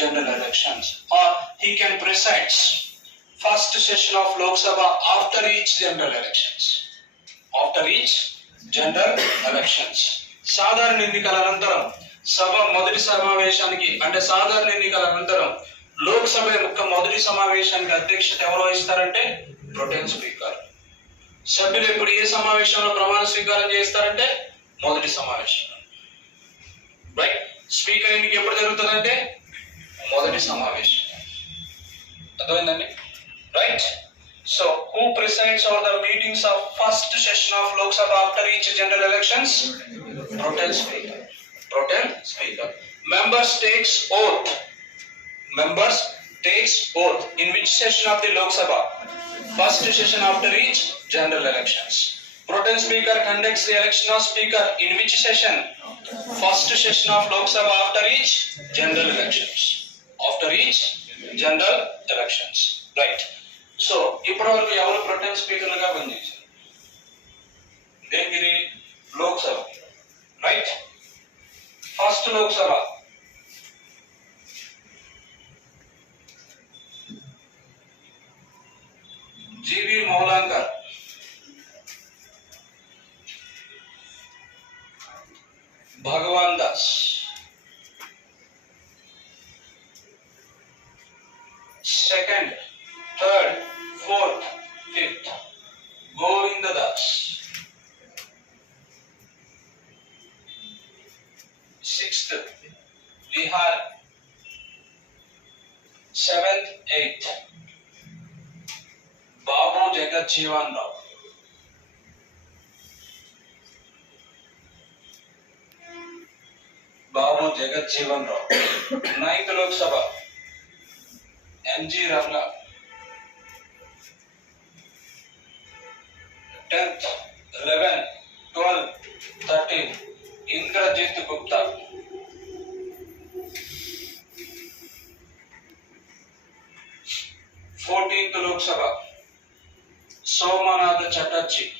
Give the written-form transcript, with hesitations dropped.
general elections, or he can preside first session of Lok Sabha after each general elections. After each general elections. సాధారణ ఎన్నికల అనంతరం సభ మొదటి సమావేశానికి అంటే సాధారణ ఎన్నికల అనంతరం లోక్సభ యొక్క మొదటి సమావేశానికి అధ్యక్షత ఎవరు వహిస్తారంటే ప్రొటెన్ స్పీకర్. సభ్యులు ఇప్పుడు ఏ సమావేశంలో ప్రమాణ స్వీకారం చేస్తారంటే మొదటి సమావేశంలో. రైట్. స్పీకర్ ఎన్నిక ఎప్పుడు జరుగుతుందంటే మొదటి సమావేశం. అర్థమైందండి? Right. So, who presides over the meetings of first session of Lok Sabha after each general elections? Protem Speaker. Protem Speaker. Members takes oath. Members takes oath. In which session of the Lok Sabha? First session after each general elections. Protem Speaker conducts the election of Speaker in which session? First session of Lok Sabha after each general elections. After each general elections. Right. So ఇప్పటి వరకు ఎవరు pro tem స్పీకర్లుగా పనిచేశారు? దేనికి? Lok Sabha. Right. First Lok Sabha G V Mavalankar, Bhagwan Das. Second, third, fourth, fifth, Govinda Das. Sixth, Bihar. Seventh, eighth, Babu Jagat Jeevan Rao. Babu Jagat Jeevan Rao. Ninth Lok Sabha, M.G. Ramla. 10th, 11th, 12th, 13th, Indrajit Gupta. 14th Lok Sabha, Somanath Chatterjee.